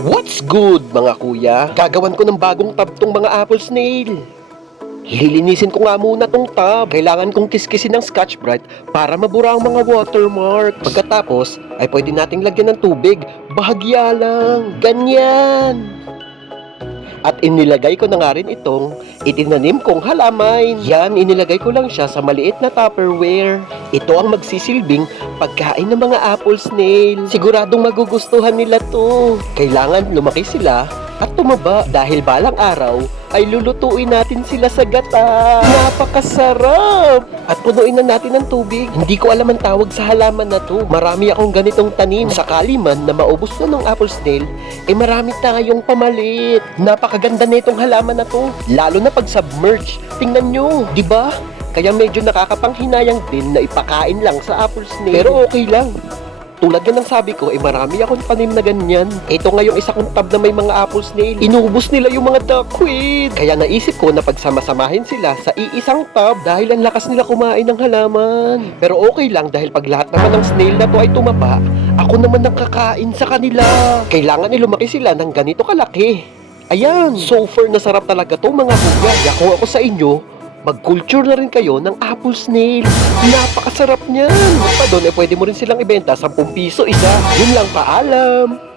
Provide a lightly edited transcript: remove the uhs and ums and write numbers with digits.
What's good mga kuya? Gagawan ko ng bagong tub tong mga apple snail. Lilinisin ko nga muna tong tub. Kailangan kong kiskisin ng Scotch Brite para mabura ang mga watermark. Pagkatapos ay pwede nating lagyan ng tubig. Bahagya lang. Ganyan. At inilagay ko na nga rin itong itinanim kong halaman. Yan, inilagay ko lang siya sa maliit na Tupperware. Ito ang magsisilbing pagkain ng mga apple snail. Siguradong magugustuhan nila to. Kailangan lumaki sila at tumaba dahil balang araw ay lulutuin natin sila sa gata. Napakasarap! At punuin na natin ng tubig. Hindi ko alam ang tawag sa halaman na to. Marami akong ganitong tanim. Sakali man na maubos na ng apple snail, marami tayong pamalit. Napakaganda na itong halaman na to. Lalo na pag submerge. Tingnan nyo, di ba? Kaya medyo nakakapanghinayang din na ipakain lang sa apple snail. Pero okay lang. Tulad nga ng sabi ko, marami akong tanim na ganyan. Ito nga yung isa kong tab na may mga apple snail. Inubos nila yung mga duckweed. Kaya naisip ko na pagsama-samahin sila sa iisang tab dahil ang lakas nila kumain ng halaman. Pero okay lang dahil pag lahat naman ng snail na to ay tumaba, ako naman ang kakain sa kanila. Kailangan ay lumaki sila ng ganito kalaki. Ayan, so far na sarap talaga to mga kuya. Kung ako sa inyo, mag-culture na rin kayo ng apple snail. Napakasarap niyan. Pa doon, pwede mo rin silang ibenta 10 piso isa. Yun lang, paalam.